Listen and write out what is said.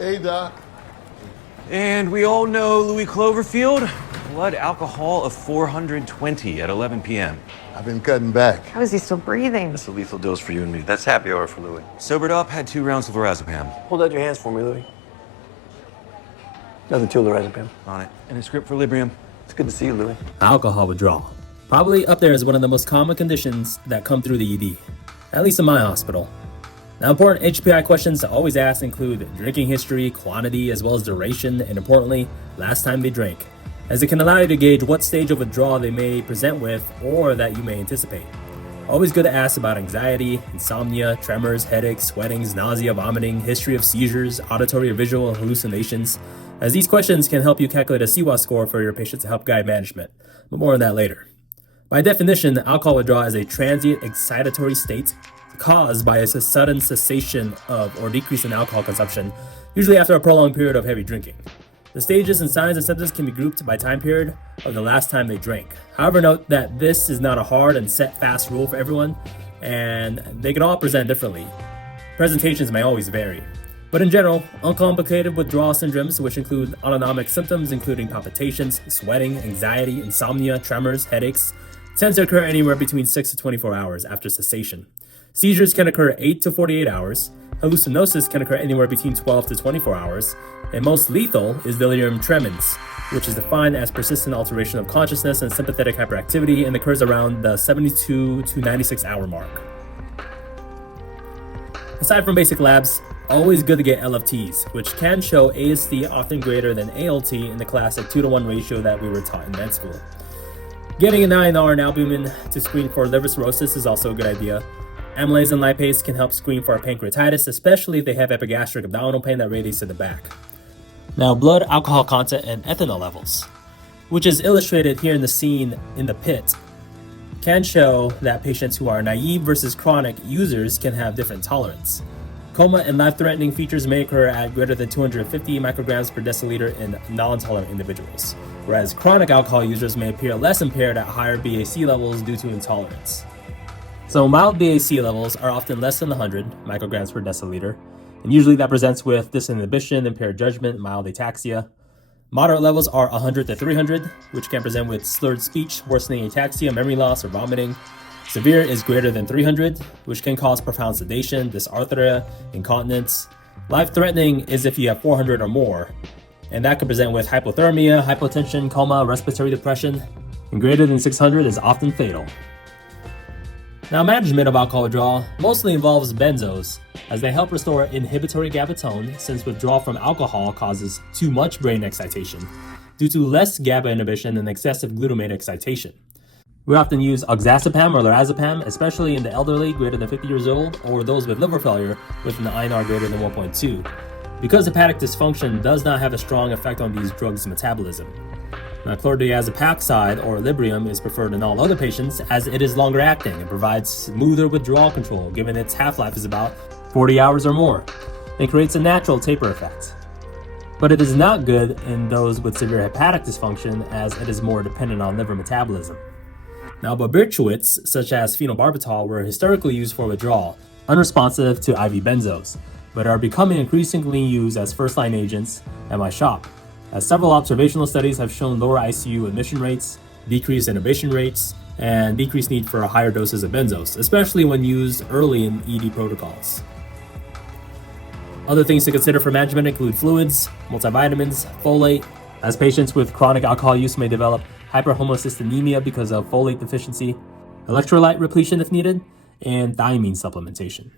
Hey, Doc. And we all know Louis Cloverfield. Blood alcohol of 420 at 11 p.m. I've been cutting back. How is he still breathing? That's a lethal dose for you and me. That's happy hour for Louis. Sobered up, had 2 rounds of lorazepam. Hold out your hands for me, Louis. Another 2 lorazepam. On it. And a script for Librium. It's good to see you, Louis. Alcohol withdrawal. Probably up there as one of the most common conditions that come through the ED, at least in my hospital. Now, important HPI questions to always ask include drinking history, quantity, as well as duration, and importantly, last time they drank, as it can allow you to gauge what stage of withdrawal they may present with or that you may anticipate. Always good to ask about anxiety, insomnia, tremors, headaches, sweatings, nausea, vomiting, history of seizures, auditory or visual hallucinations, as these questions can help you calculate a CWAS score for your patient to help guide management, but more on that later. By definition, alcohol withdrawal is a transient excitatory state caused by a sudden cessation of or decrease in alcohol consumption, usually after a prolonged period of heavy drinking. The stages and signs and symptoms can be grouped by time period of the last time they drank. However, note that this is not a hard and set fast rule for everyone, and they can all present differently. Presentations may always vary. But in general, uncomplicated withdrawal syndromes, which include autonomic symptoms including palpitations, sweating, anxiety, insomnia, tremors, headaches, tends to occur anywhere between 6 to 24 hours after cessation. Seizures can occur 8 to 48 hours, hallucinosis can occur anywhere between 12 to 24 hours, and most lethal is delirium tremens, which is defined as persistent alteration of consciousness and sympathetic hyperactivity and occurs around the 72 to 96 hour mark. Aside from basic labs, always good to get LFTs, which can show AST often greater than ALT in the classic 2-to-1 ratio that we were taught in med school. Getting an INR and albumin to screen for liver cirrhosis is also a good idea. Amylase and lipase can help screen for pancreatitis, especially if they have epigastric abdominal pain that radiates to the back. Now, blood alcohol content and ethanol levels, which is illustrated here in the scene in the Pitt, can show that patients who are naive versus chronic users can have different tolerance. Coma and life-threatening features may occur at greater than 250 micrograms per deciliter in non-tolerant individuals, whereas chronic alcohol users may appear less impaired at higher BAC levels due to intolerance. So mild BAC levels are often less than 100 micrograms per deciliter, and usually that presents with disinhibition, impaired judgment, mild ataxia. Moderate levels are 100 to 300, which can present with slurred speech, worsening ataxia, memory loss, or vomiting. Severe is greater than 300, which can cause profound sedation, dysarthria, incontinence. Life-threatening is if you have 400 or more, and that could present with hypothermia, hypotension, coma, respiratory depression, and greater than 600 is often fatal. Now, management of alcohol withdrawal mostly involves benzos, as they help restore inhibitory GABA tone since withdrawal from alcohol causes too much brain excitation, due to less GABA inhibition and excessive glutamate excitation. We often use oxazepam or lorazepam, especially in the elderly greater than 50 years old or those with liver failure with an INR greater than 1.2, because hepatic dysfunction does not have a strong effect on these drugs' metabolism. Now, chlordiazepaxide or Librium is preferred in all other patients as it is longer acting and provides smoother withdrawal control given its half-life is about 40 hours or more and creates a natural taper effect. But it is not good in those with severe hepatic dysfunction as it is more dependent on liver metabolism. Now, barbiturates such as phenobarbital were historically used for withdrawal, unresponsive to IV benzos, but are becoming increasingly used as first-line agents at my shop, as several observational studies have shown lower ICU admission rates, decreased intubation rates, and decreased need for higher doses of benzos, especially when used early in ED protocols. Other things to consider for management include fluids, multivitamins, folate, as patients with chronic alcohol use may develop hyperhomocystinemia because of folate deficiency, electrolyte repletion if needed, and thiamine supplementation.